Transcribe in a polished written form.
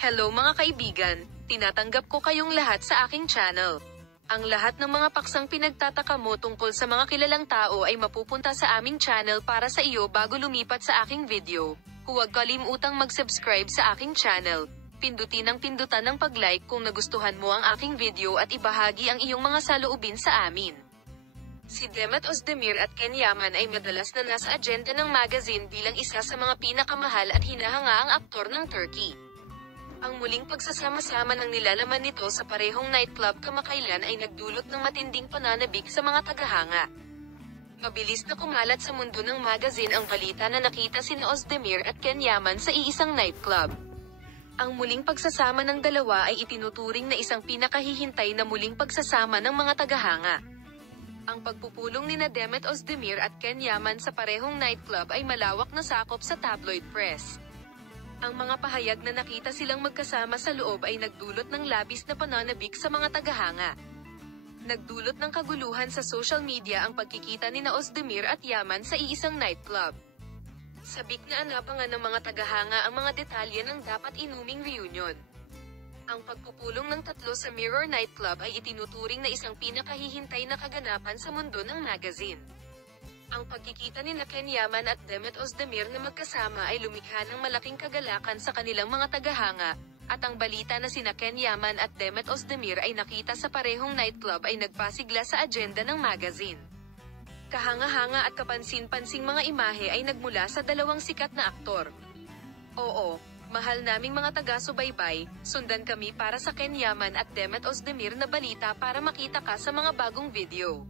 Hello mga kaibigan, tinatanggap ko kayong lahat sa aking channel. Ang lahat ng mga paksang pinagtataka mo tungkol sa mga kilalang tao ay mapupunta sa aming channel para sa iyo bago lumipat sa aking video. Huwag kalimutang mag-subscribe sa aking channel. Pindutin ang pindutan ng pag-like kung nagustuhan mo ang aking video at ibahagi ang iyong mga saloobin sa amin. Si Demet Özdemir at Ken Yaman ay madalas na nasa agenda ng magazine bilang isa sa mga pinakamahal at hinahangaang aktor ng Turkey. Ang muling pagsasama-sama ng nilalaman nito sa parehong nightclub kamakailan ay nagdulot ng matinding pananabik sa mga tagahanga. Mabilis na kumalat sa mundo ng magazine ang balita na nakita sina Özdemir at Ken Yaman sa iisang nightclub. Ang muling pagsasama ng dalawa ay itinuturing na isang pinakahihintay na muling pagsasama ng mga tagahanga. Ang pagpupulong nina Demet Özdemir at Ken Yaman sa parehong nightclub ay malawak na sakop sa tabloid press. Ang mga pahayag na nakita silang magkasama sa loob ay nagdulot ng labis na pananabik sa mga tagahanga. Nagdulot ng kaguluhan sa social media ang pagkikita nina Özdemir at Yaman sa iisang nightclub. Sabik na anabangan ng mga tagahanga ang mga detalye ng dapat inuming reunion. Ang pagpupulong ng tatlo sa Mirror nightclub ay itinuturing na isang pinakahihintay na kaganapan sa mundo ng magazine. Ang pagkikita ni Ken Yaman at Demet Özdemir na magkasama ay lumikha ng malaking kagalakan sa kanilang mga tagahanga, at ang balita na sina Ken Yaman at Demet Özdemir ay nakita sa parehong nightclub ay nagpasigla sa agenda ng magazine. Kahanga-hanga at kapansin-pansing mga imahe ay nagmula sa dalawang sikat na aktor. Oo, mahal naming mga taga-subaybay, sundan kami para sa Ken Yaman at Demet Özdemir na balita para makita ka sa mga bagong video.